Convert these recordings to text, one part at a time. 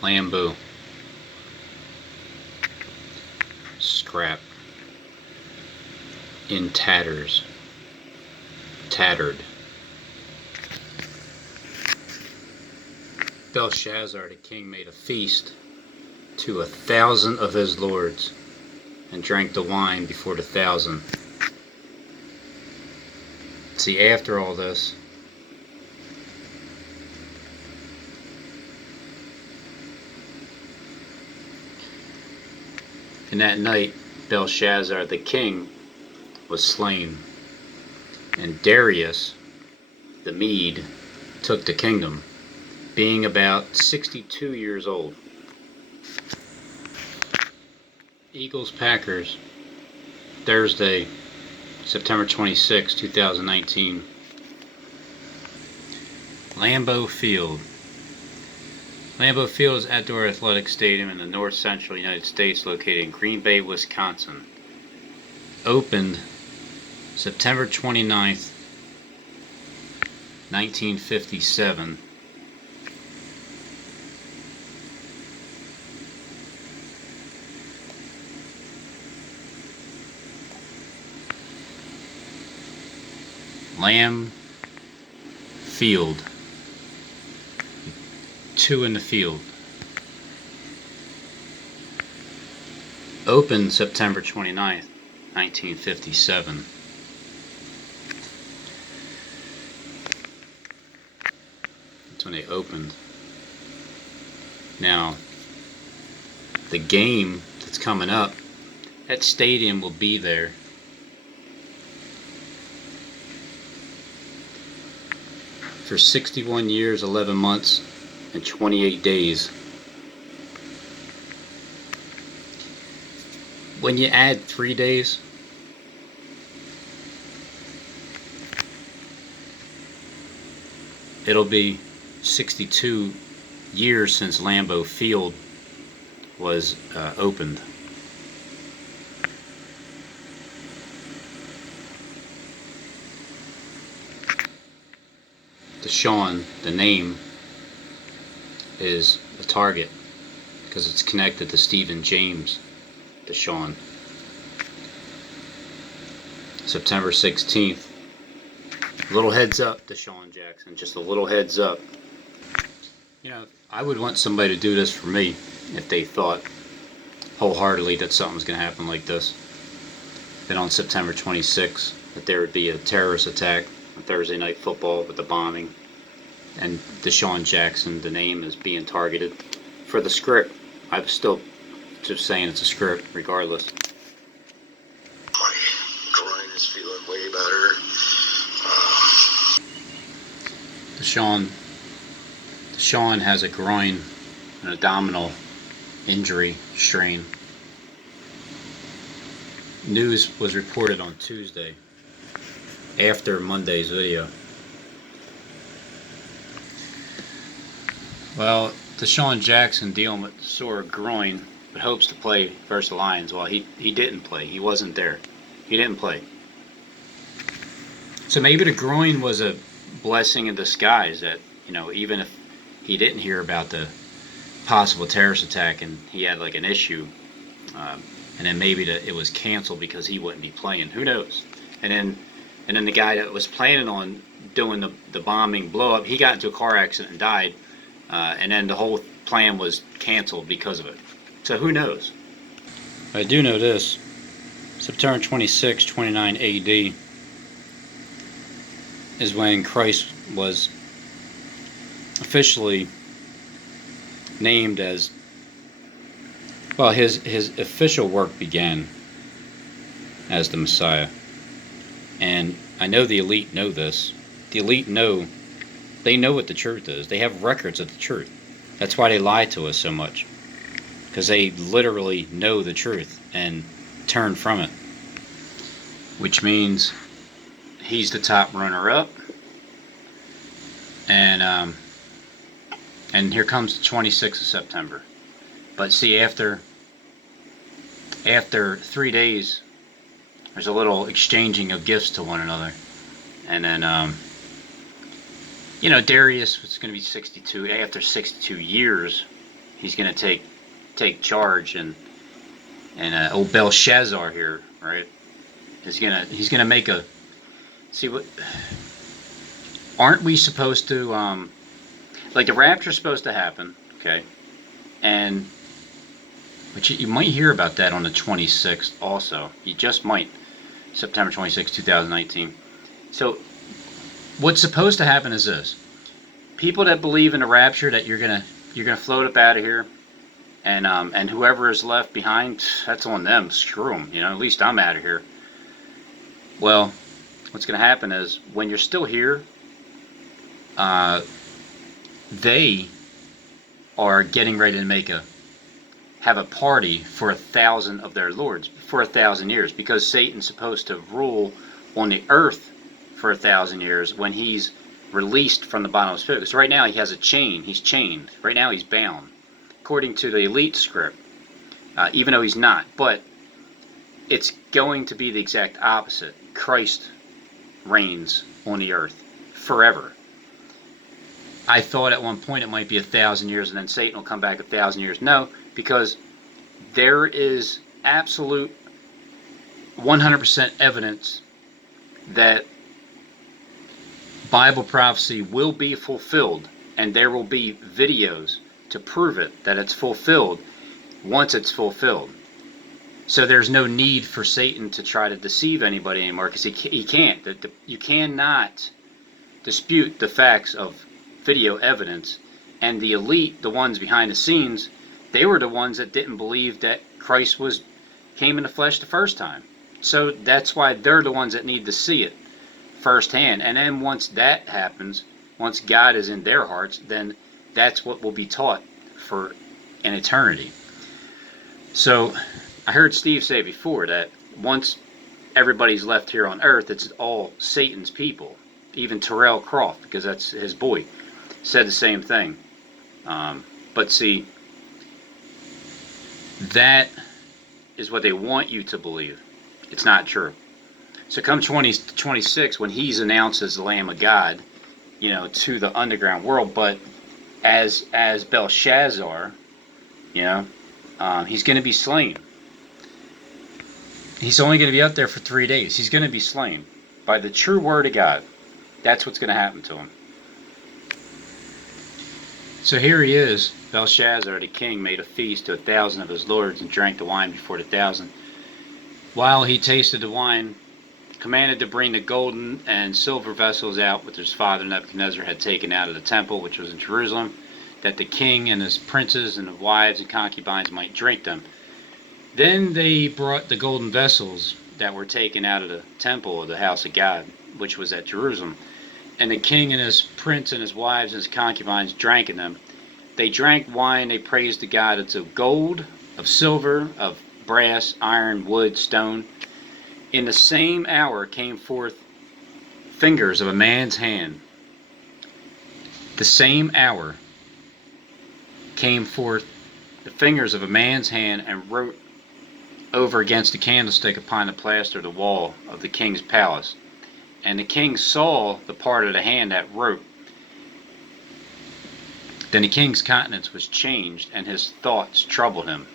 Lambeau. Scrap. In tatters. Tattered. Belshazzar the king made a feast to 1,000 of his lords, and drank the wine before the 1,000. See, after all this, in that night Belshazzar the king was slain, and Darius the Mede took the kingdom, being about 62 years old. Eagles Packers, Thursday, September 26, 2019. Lambeau Field. Lambeau Field is an outdoor athletic stadium in the north central United States located in Green Bay, Wisconsin. Opened September 29th, 1957. Lamb Field. 2 in the field. Opened September 29th, 1957. That's when they opened. Now, the game that's coming up, that stadium will be there for 61 years, 11 months, and 28 days. When you add 3 days, it'll be 62 years since Lambeau Field was opened. Deshaun, the name, is a target because it's connected to Stephen James Deshaun. September 16th. A little heads up, Deshaun Jackson, just a little heads up. You know, I would want somebody to do this for me if they thought wholeheartedly that something's going to happen like this. Then on September 26th, that there would be a terrorist attack on Thursday Night Football with the bombing, and Deshaun Jackson, the name, is being targeted for the script. I'm still just saying it's a script, regardless. My groin is feeling way better. Deshaun has a groin and abdominal injury strain. News was reported on Tuesday after Monday's video. Well, Deshaun Jackson dealing with sore groin, but hopes to play versus the Lions. Well, he didn't play. He wasn't there. He didn't play. So maybe the groin was a blessing in disguise, that, you know, even if he didn't hear about the possible terrorist attack and he had like an issue, and then maybe it was canceled because he wouldn't be playing. Who knows? And then the guy that was planning on doing the bombing blow up, he got into a car accident and died. And then the whole plan was canceled because of it. So who knows? I do know this. September 26, 29 AD is when Christ was officially named as, well, his official work began as the Messiah. And I know the elite know this. The elite know. They know what the truth is. They have records of the truth. That's why they lie to us so much. Because they literally know the truth and turn from it. Which means he's the top runner-up. And here comes the 26th of September. But see, after 3 days, there's a little exchanging of gifts to one another. And then, you know, Darius was going to be 62. After 62 years, he's going to take charge, and old Belshazzar here, right? He's gonna make a see what aren't we supposed to like the rapture's supposed to happen, okay? And but you might hear about that on the 26th also. You just might. September 26, 2019. So what's supposed to happen is this. People that believe in the rapture, that you're gonna float up out of here, and whoever is left behind, that's on them. Screw them. You know, at least I'm out of here. Well, what's gonna happen is when you're still here, they are getting ready to have a party for 1,000 of their lords for 1,000 years, because Satan's supposed to rule on the earth for 1,000 years when he's released from the bottomless pit. Because right now he has a chain. He's chained. Right now he's bound, according to the elite script, even though he's not. But it's going to be the exact opposite. Christ reigns on the earth forever. I thought at one point it might be 1,000 years and then Satan will come back 1,000 years. No, because there is absolute 100% evidence that Bible prophecy will be fulfilled, and there will be videos to prove it, that it's fulfilled once it's fulfilled. So there's no need for Satan to try to deceive anybody anymore, because he can't. You cannot dispute the facts of video evidence. And the elite, the ones behind the scenes, they were the ones that didn't believe that Christ came in the flesh the first time. So that's why they're the ones that need to see it firsthand. And then once that happens, once God is in their hearts, then that's what will be taught for an eternity. So I heard Steve say before that once everybody's left here on earth, it's all Satan's people. Even Terrell Croft, because that's his boy, said the same thing. But see, that is what they want you to believe. It's not true. So come 2026, when he's announced as the Lamb of God, to the underground world, but as Belshazzar, he's going to be slain. He's only going to be out there for 3 days. He's going to be slain by the true word of God. That's what's going to happen to him. So here he is, Belshazzar, the king, made a feast to 1,000 of his lords and drank the wine before the 1,000. While he tasted the wine, commanded to bring the golden and silver vessels out which his father Nebuchadnezzar had taken out of the temple which was in Jerusalem, that the king and his princes and the wives and concubines might drink them. Then they brought the golden vessels that were taken out of the temple of the house of God, which was at Jerusalem. And the king and his prince and his wives and his concubines drank in them. They drank wine, they praised the God of gold, of silver, of brass, iron, wood, stone. In the same hour came forth fingers of a man's hand. The same hour came forth the fingers of a man's hand and wrote over against the candlestick upon the plaster of the wall of the king's palace. And the king saw the part of the hand that wrote. Then the king's countenance was changed, and his thoughts troubled him,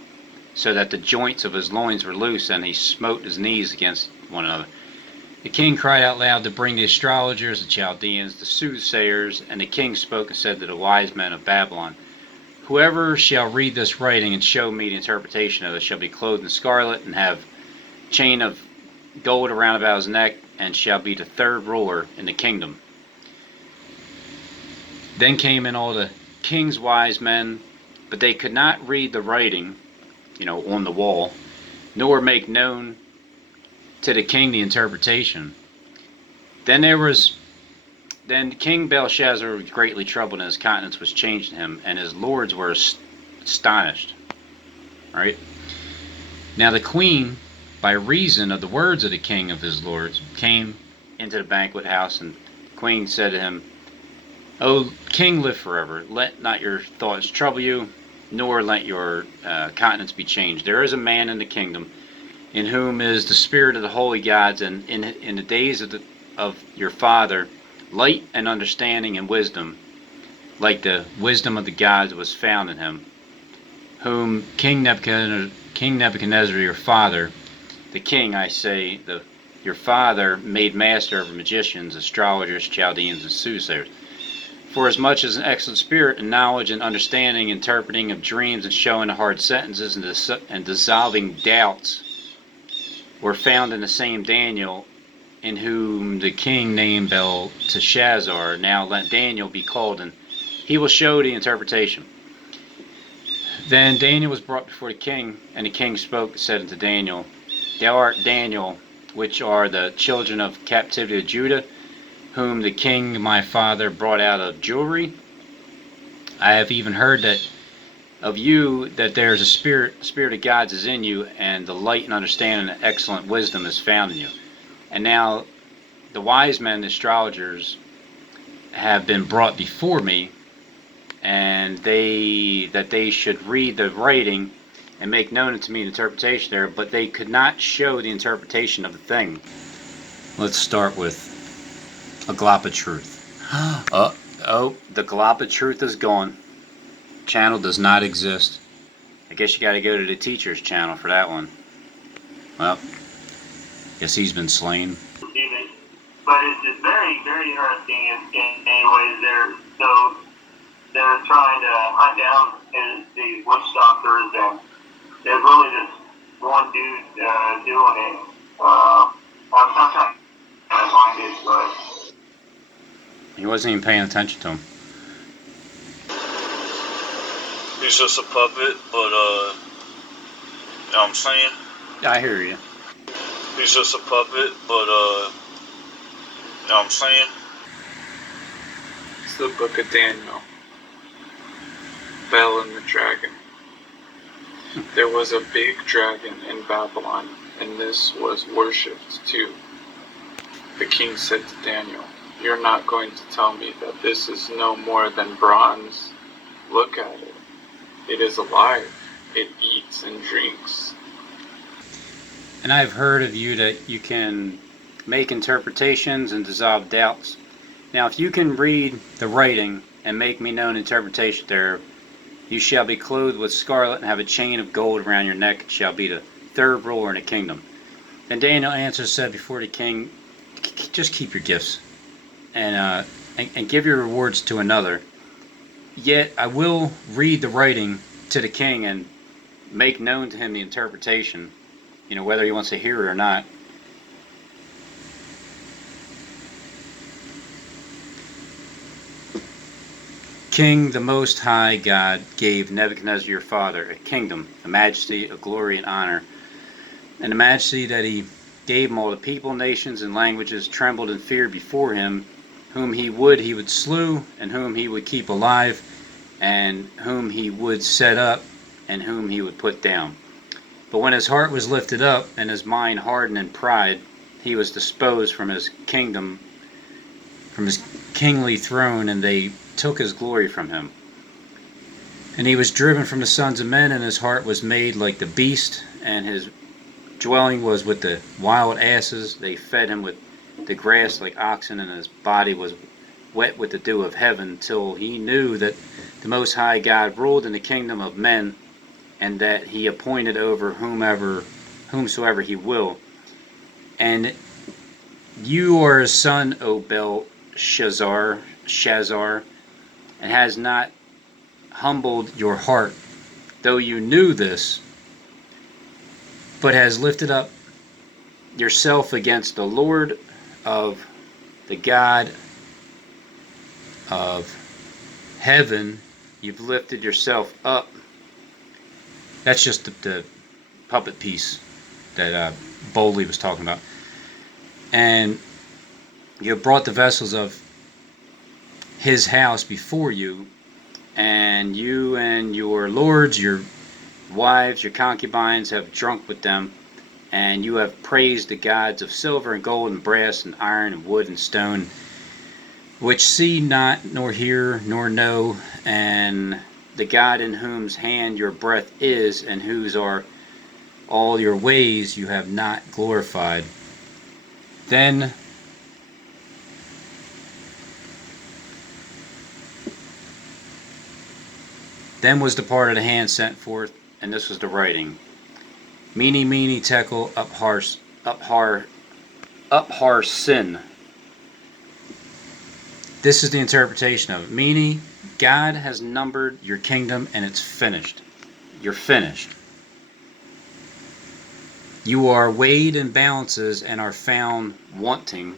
so that the joints of his loins were loose, and he smote his knees against one another. The king cried out loud to bring the astrologers, the Chaldeans, the soothsayers, and the king spoke and said to the wise men of Babylon, whoever shall read this writing and show me the interpretation of it shall be clothed in scarlet and have a chain of gold around about his neck, and shall be the third ruler in the kingdom. Then came in all the king's wise men, but they could not read the writing, on the wall, nor make known to the king the interpretation. Then King Belshazzar was greatly troubled, and his countenance was changed to him, and his lords were astonished. All right. Now the queen, by reason of the words of the king of his lords, came into the banquet house, and the queen said to him, O king, live forever. Let not your thoughts trouble you, nor let your countenance be changed. There is a man in the kingdom in whom is the spirit of the holy gods, and in the days of your father, light and understanding and wisdom, like the wisdom of the gods, was found in him. whom King Nebuchadnezzar, your father, the king, I say, your father made master over magicians, astrologers, Chaldeans, and soothsayers. For as much as an excellent spirit and knowledge and understanding, interpreting of dreams and showing hard sentences and dissolving doubts were found in the same Daniel, in whom the king named Belteshazzar. Now let Daniel be called, and he will show the interpretation. Then Daniel was brought before the king, and the king spoke and said unto Daniel, Thou art Daniel, which are the children of captivity of Judah, whom the king my father brought out of jewelry. I have even heard that of you that there is a spirit of God's is in you, and the light and understanding and excellent wisdom is found in you. And now the wise men, the astrologers, have been brought before me, and they should read the writing and make known unto me the interpretation there, but they could not show the interpretation of the thing. Let's start with a glop of truth. The glop of truth is gone. Channel does not exist. I guess you got to go to the teacher's channel for that one. Well, guess he's been slain. But it's very, very interesting in many ways. They're trying to hunt down these witch doctors, and there's really just one dude doing it. I'm trying to find it, but He wasn't even paying attention to him. He's just a puppet, but you know what I'm saying? I hear you. He's just a puppet, but you know what I'm saying? It's the book of Daniel. Bel and the dragon. There was a big dragon in Babylon, and this was worshipped too. The king said to Daniel, You're not going to tell me that this is no more than bronze? Look at it. It is alive. It eats and drinks. And I've heard of you that you can make interpretations and dissolve doubts. Now, if you can read the writing and make me known interpretation there, you shall be clothed with scarlet and have a chain of gold around your neck, and shall be the third ruler in the kingdom. Then Daniel answered, said before the king, just keep your gifts and give your rewards to another. Yet I will read the writing to the king and make known to him the interpretation, whether he wants to hear it or not. King, the Most High God gave Nebuchadnezzar your father a kingdom, a majesty, a glory, and honor. And the majesty that he gave him, all the people, nations, and languages trembled and feared before him. Whom he would slew, and whom he would keep alive, and whom he would set up, and whom he would put down. But when his heart was lifted up, and his mind hardened in pride, he was disposed from his kingdom, from his kingly throne, and they took his glory from him. And he was driven from the sons of men, and his heart was made like the beast, and his dwelling was with the wild asses. They fed him with the grass like oxen, and his body was wet with the dew of heaven, till he knew that the Most High God ruled in the kingdom of men, and that he appointed over whomsoever he will. And you are his son, O Belteshazzar, and has not humbled your heart, though you knew this, but has lifted up yourself against the Lord of the God of heaven. You've lifted yourself up. That's just the puppet piece that Bowley was talking about. And you have brought the vessels of his house before you, and you and your lords, your wives, your concubines have drunk with them, and you have praised the gods of silver and gold and brass and iron and wood and stone, which see not, nor hear, nor know, and the God in whose hand your breath is, and whose are all your ways, you have not glorified. Then Then was the part of the hand sent forth, and this was the writing. Mene, mene, tekel, uphar sin. This is the interpretation of it. Meaning, God has numbered your kingdom and it's finished. You're finished. You are weighed in balances and are found wanting.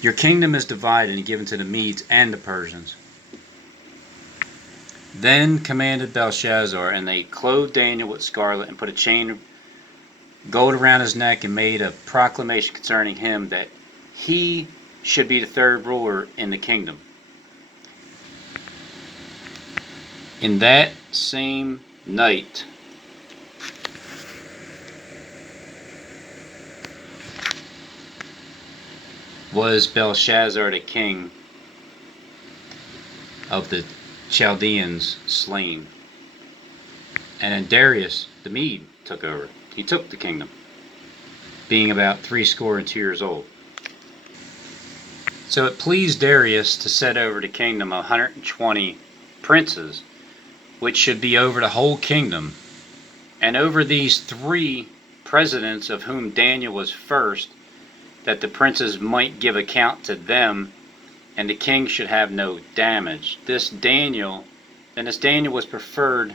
Your kingdom is divided and given to the Medes and the Persians. Then commanded Belshazzar, and they clothed Daniel with scarlet and put a chain of gold around his neck and made a proclamation concerning him that he should be the third ruler in the kingdom. In that same night, was Belshazzar the king of the Chaldeans slain. And then Darius the Mede took over. He took the kingdom, being about 62 years old. So it pleased Darius to set over the kingdom 120 princes, which should be over the whole kingdom. And over these 3 presidents, of whom Daniel was first, that the princes might give account to them, and the king should have no damage. This Daniel was preferred.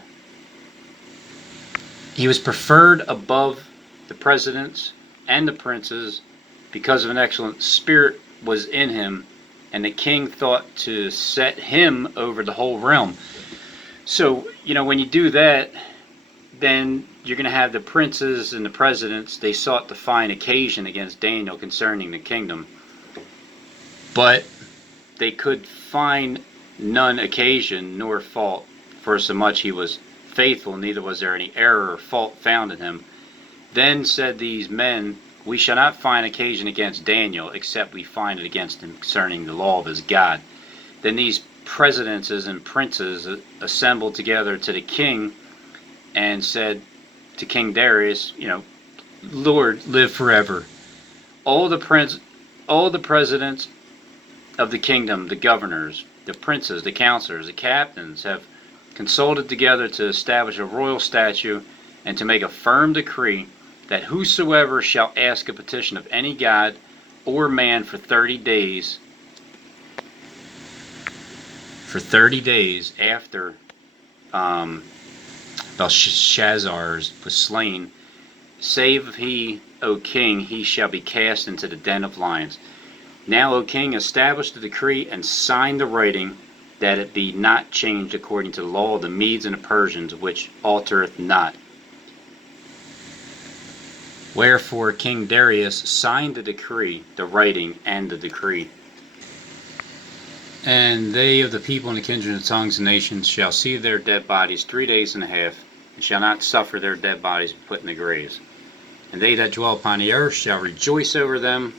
He was preferred above the presidents and the princes because of an excellent spirit was in him, and the king thought to set him over the whole realm. So, when you do that, then you're going to have the princes and the presidents, they sought to find occasion against Daniel concerning the kingdom. But they could find none occasion nor fault, for so much he was faithful, neither was there any error or fault found in him. Then said these men, we shall not find occasion against Daniel, except we find it against him concerning the law of his God. Then these presidents and princes assembled together to the king and said to King Darius, Lord, live forever. All the presidents of the kingdom, the governors, the princes, the counselors, the captains, have consulted together to establish a royal statute and to make a firm decree that whosoever shall ask a petition of any god or man for 30 days, after Belshazzar was slain, save he, O king, he shall be cast into the den of lions. Now, O king, establish the decree and sign the writing, that it be not changed according to the law of the Medes and the Persians, which altereth not. Wherefore King Darius signed the decree, the writing, and the decree. And they of the people and the kindred and tongues and nations shall see their dead bodies 3 days and a half, and shall not suffer their dead bodies put in the graves. And they that dwell upon the earth shall rejoice over them.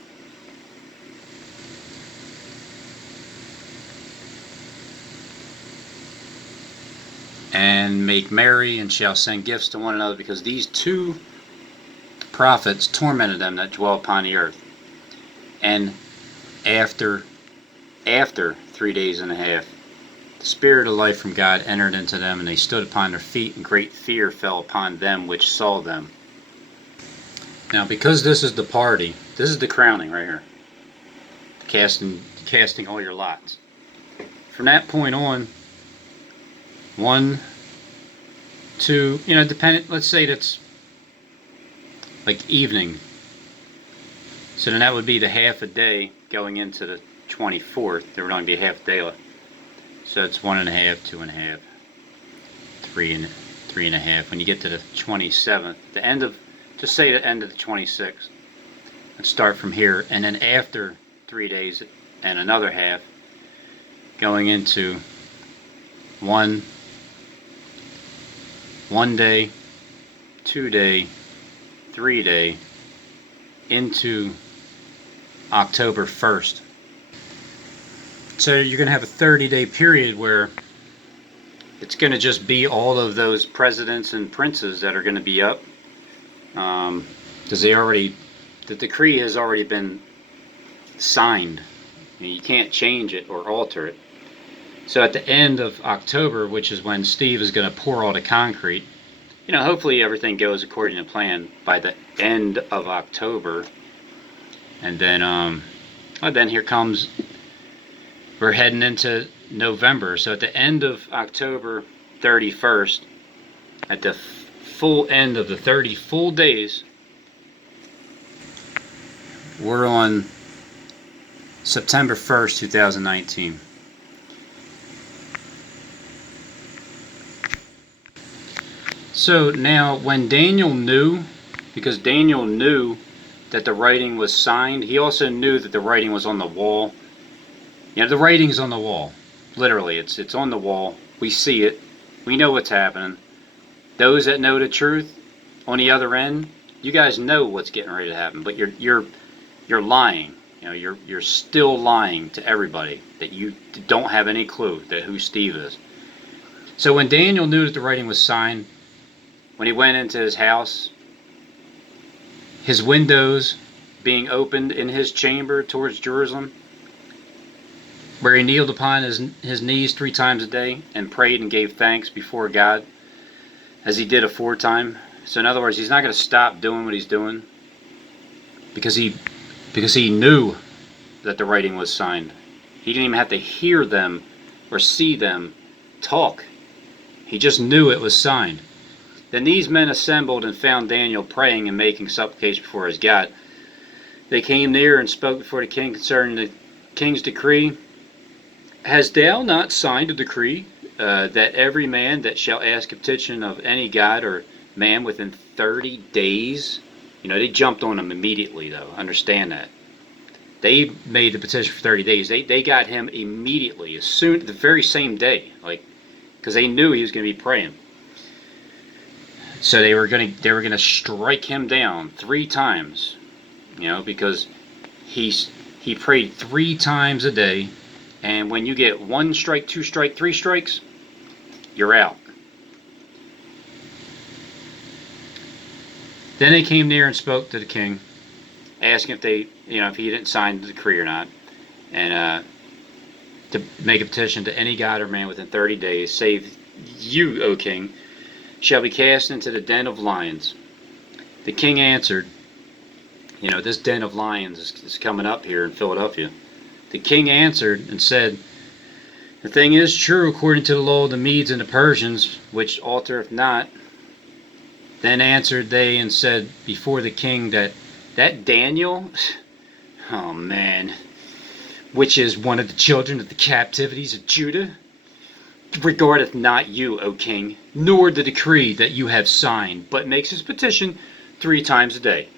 And make merry, and shall send gifts to one another, because these 2 prophets tormented them that dwell upon the earth. And after 3 days and a half, the spirit of life from God entered into them, and they stood upon their feet, and great fear fell upon them which saw them. Now, because this is the party, this is the crowning right here, casting all your lots. From that point on, 1, 2, dependent, let's say that's like evening. So then that would be the half a day going into the 24th. There would only be a half a day left. So it's 1.5, 2.5, 3.5. When you get to the 27th, just say the end of the 26th. Let's start from here, and then after 3 days and another half, going into one day, 2 day, 3 day, into October 1st. So you're going to have a 30-day period where it's going to just be all of those presidents and princes that are going to be up, because the decree has already been signed. You can't change it or alter it. So at the end of October, which is when Steve is going to pour all the concrete, hopefully everything goes according to plan by the end of October. And then here comes, we're heading into November. So at the end of October 31st, at the full end of the 30 full days, we're on September 1st, 2019. So now when Daniel knew, because Daniel knew that the writing was signed, he also knew that the writing was on the wall. The writing's on the wall. Literally, it's on the wall. We see it. We know what's happening. Those that know the truth on the other end, you guys know what's getting ready to happen, but you're lying. You're still lying to everybody that you don't have any clue that who Steve is. So when Daniel knew that the writing was signed, when he went into his house, his windows being opened in his chamber towards Jerusalem, where he kneeled upon his knees 3 times a day and prayed and gave thanks before God, as he did aforetime. So in other words, he's not going to stop doing what he's doing because he knew that the writing was signed. He didn't even have to hear them or see them talk. He just knew it was signed. Then these men assembled and found Daniel praying and making supplication before his God. They came near and spoke before the king concerning the king's decree. Hast thou not signed a decree that every man that shall ask a petition of any god or man within 30 days? They jumped on him immediately, though. Understand that. They made the petition for 30 days. They got him immediately, as soon, the very same day, because they knew he was going to be praying. So they were going to strike him down 3 times, because he prayed 3 times a day, and when you get 1 strike, 2 strike, 3 strikes, you're out. Then they came near and spoke to the king, asking if he didn't sign the decree or not, and to make a petition to any god or man within 30 days, save you, O king, shall be cast into the den of lions. The king answered, this den of lions is coming up here in Philadelphia. The king answered and said, the thing is true according to the law of the Medes and the Persians, which altereth not. Then answered they and said before the king that Daniel, oh man, which is one of the children of the captivities of Judah, regardeth not you, O king, nor the decree that you have signed, but makes his petition 3 times a day.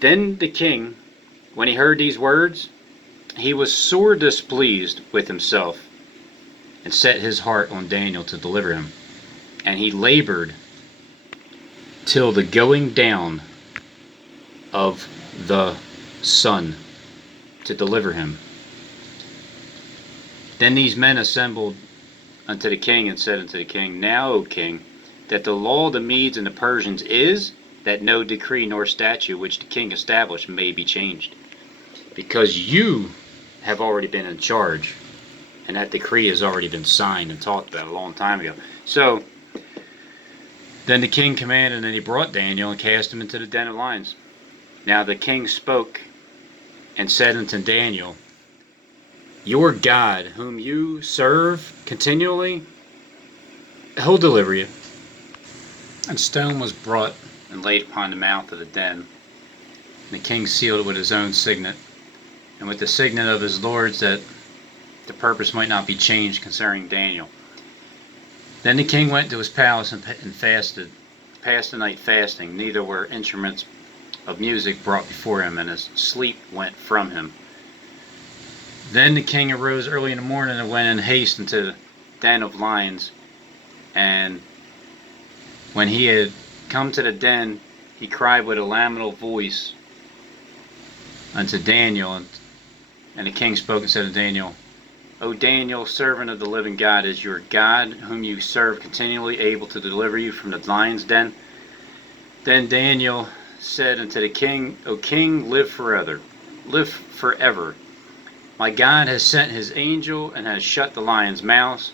Then the king, when he heard these words, he was sore displeased with himself, and set his heart on Daniel to deliver him. And he labored till the going down of the sun to deliver him. Then these men assembled unto the king and said unto the king, now, O king, that the law of the Medes and the Persians is that no decree nor statute which the king established may be changed, because you have already been in charge, and that decree has already been signed and talked about a long time ago. So then the king commanded, and he brought Daniel and cast him into the den of lions. Now the king spoke and said unto Daniel, your God, whom you serve continually, he'll deliver you. And stone was brought and laid upon the mouth of the den. And the king sealed it with his own signet, and with the signet of his lords, that the purpose might not be changed concerning Daniel. Then the king went to his palace and fasted, passed the night fasting, neither were instruments of music brought before him, and his sleep went from him. Then the king arose early in the morning and went in haste into the den of lions. And when he had come to the den, he cried with a lamentable voice unto Daniel. And the king spoke and said to Daniel, O Daniel, servant of the living God, is your God, whom you serve continually, able to deliver you from the lion's den? Then Daniel said unto the king, O king, live forever. My God has sent his angel and has shut the lions' mouths,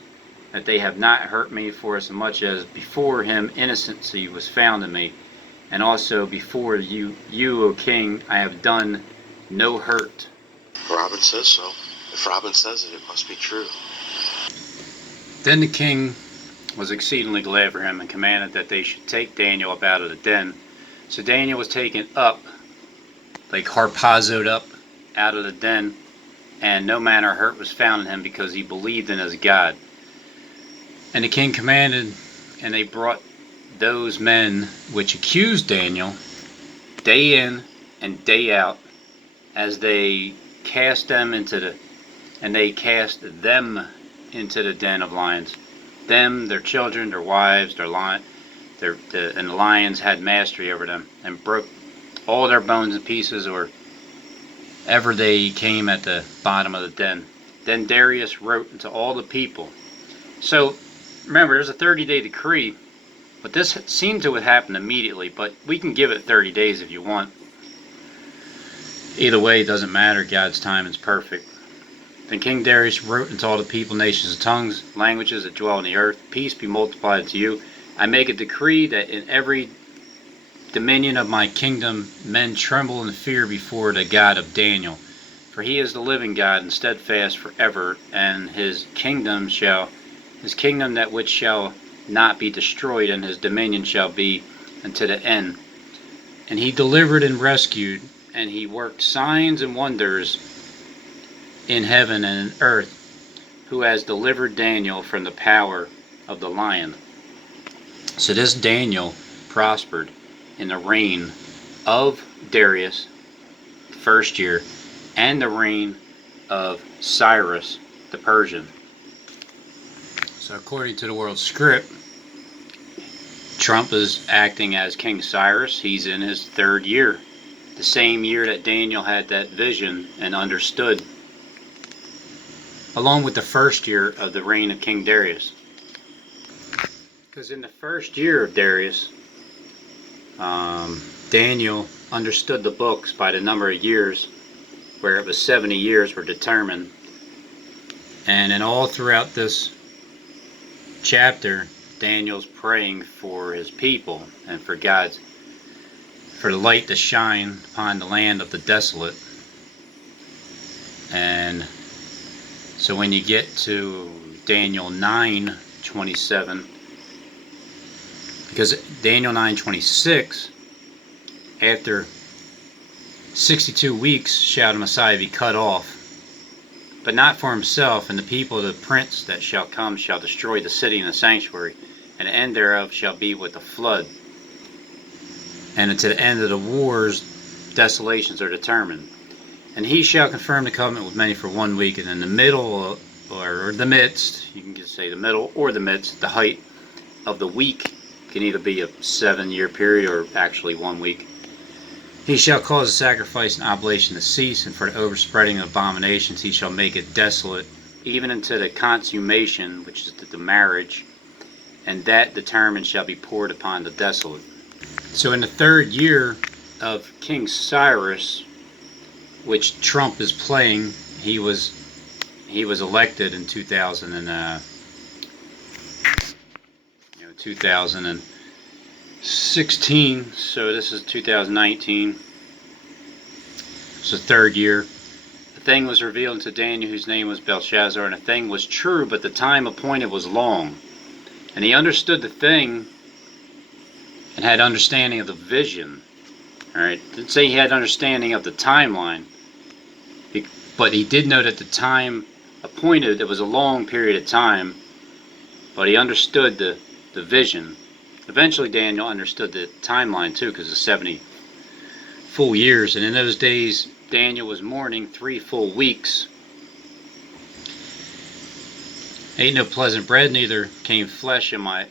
that they have not hurt me, for as much as before him innocency was found in me, and also before you, O king, I have done no hurt. Robin says so. If Robin says it, it must be true. Then the king was exceedingly glad for him, and commanded that they should take Daniel up out of the den. So Daniel was taken up, like harpazoed up, out of the den, and no manner of hurt was found in him, because he believed in his God. And the king commanded, and they brought those men which accused Daniel day in and day out, as they cast them into the den of lions. Them, their children, their wives, and the lions had mastery over them, and broke all their bones in pieces, or ever they came at the bottom of the den. Then Darius wrote unto all the people. So remember, there's a 30-day decree, but this seemed to have happened immediately, but we can give it 30 days if you want. Either way, it doesn't matter. God's time is perfect. Then King Darius wrote unto all the people, nations, and tongues, languages that dwell on the earth, peace be multiplied to you. I make a decree that in every dominion of my kingdom men tremble and fear before the God of Daniel. For he is the living God and steadfast forever, and his kingdom that which shall not be destroyed, and his dominion shall be unto the end. And he delivered and rescued, and he worked signs and wonders in heaven and in earth, who has delivered Daniel from the power of the lion. So this Daniel prospered in the reign of Darius, the first year, and the reign of Cyrus the Persian. So according to the world script, Trump is acting as King Cyrus. He's in his third year, the same year that Daniel had that vision and understood, along with the first year of the reign of King Darius. Because in the first year of Darius, Daniel understood the books by the number of years, where it was 70 years were determined. And in all throughout this chapter, Daniel's praying for his people and for the light to shine upon the land of the desolate. And so when you get to Daniel 9:27, because Daniel 9:26, after 62 weeks shall the Messiah be cut off, but not for himself, and the people of the prince that shall come shall destroy the city and the sanctuary, and the end thereof shall be with the flood. And unto the end of the wars, desolations are determined. And he shall confirm the covenant with many for 1 week, and in the middle, or the midst, you can just say the middle or the midst, the height of the week can either be a 7-year period or actually 1 week. He shall cause the sacrifice and oblation to cease, and for the overspreading of abominations he shall make it desolate, even unto the consummation, which is the marriage, and that determined shall be poured upon the desolate. So in the third year of King Cyrus, which Trump is playing, he was elected in 2016. So this is 2019. It's the third year. The thing was revealed to Daniel, whose name was Belshazzar, and the thing was true, but the time appointed was long. And he understood the thing and had understanding of the vision. All right, didn't say he had understanding of the timeline, but he did know that the time appointed, it was a long period of time, but he understood the vision. Eventually Daniel understood the timeline too, because of 70 full years. And in those days Daniel was mourning 3 full weeks. Ate no pleasant bread, neither came flesh nor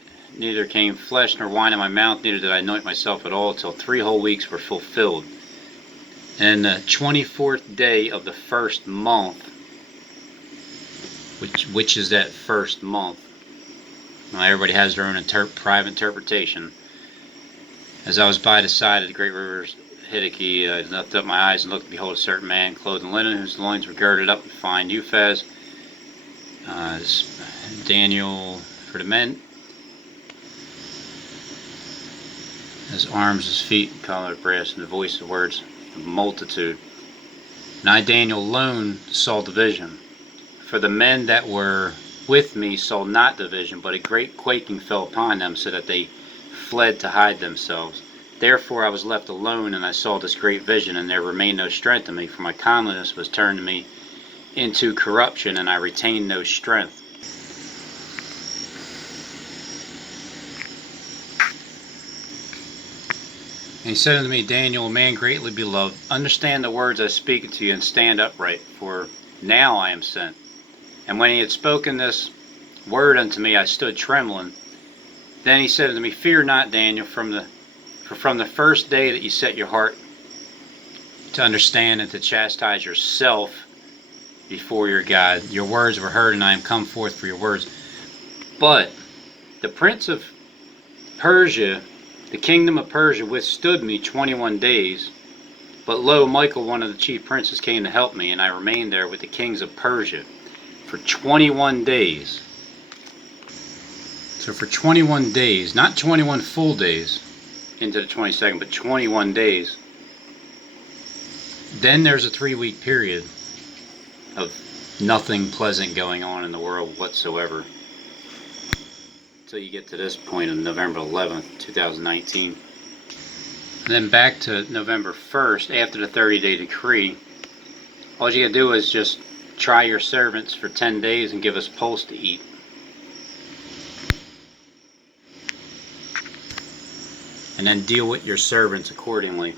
wine in my mouth, neither did I anoint myself at all, till 3 whole weeks were fulfilled. And the 24th day of the first month, which is that first month. Now everybody has their own private interpretation. As I was by the side of the great rivers, Hiddiki, I lifted up my eyes and looked, and behold, a certain man, clothed in linen, whose loins were girded up with fine Uphaz. Daniel, for the men, his arms, his feet, color of brass, and the voice of words, a multitude. And I, Daniel, alone saw the vision. For the men that were with me saw not the vision, but a great quaking fell upon them, so that they fled to hide themselves. Therefore I was left alone, and I saw this great vision, and there remained no strength in me, for my comeliness was turned to me into corruption, and I retained no strength. And he said unto me, Daniel, a man greatly beloved, understand the words I speak unto you, and stand upright, for now I am sent. And when he had spoken this word unto me, I stood trembling. Then he said unto me, fear not, Daniel, for from the first day that you set your heart to understand and to chastise yourself before your God, your words were heard, and I am come forth for your words. But the prince of Persia, the kingdom of Persia, withstood me 21 days. But lo, Michael, one of the chief princes, came to help me, and I remained there with the kings of Persia for 21 days. So for 21 days, not 21 full days into the 22nd, but 21 days. Then there's a 3-week period of nothing pleasant going on in the world whatsoever, until you get to this point of November 11th, 2019. And then back to November 1st, after the 30-day decree, all you gotta do is just try your servants for 10 days and give us pulse to eat. And then deal with your servants accordingly.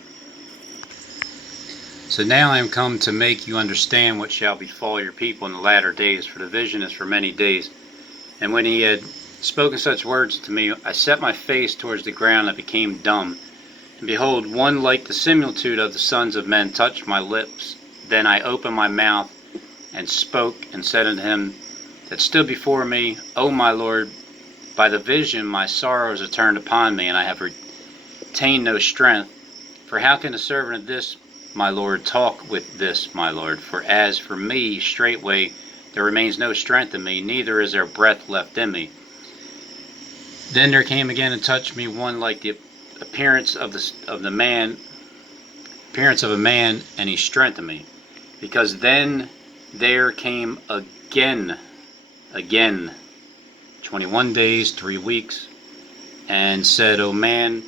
So now I am come to make you understand what shall befall your people in the latter days, for the vision is for many days. And when he had spoken such words to me, I set my face towards the ground and became dumb. And behold, one like the similitude of the sons of men touched my lips. Then I opened my mouth and spoke and said unto him that stood before me, O my Lord, by the vision my sorrows are turned upon me, and I have retained no strength. For how can the servant of this my Lord talk with this my Lord? For as for me, straightway there remains no strength in me, neither is there breath left in me. Then there came again and touched me one like the appearance of a man, and he strengthened me. Because then there came again, 21 days, 3 weeks, and said, O man,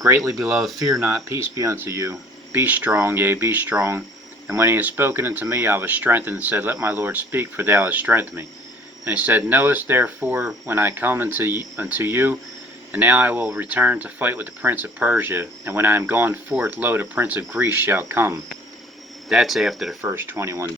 greatly beloved, fear not, peace be unto you. Be strong, yea, be strong. And when he had spoken unto me, I was strengthened, and said, Let my Lord speak, for thou hast strengthened me. And he said, Knowest therefore when I come unto you, and now I will return to fight with the prince of Persia, and when I am gone forth, lo, the prince of Greece shall come. That's after the first 21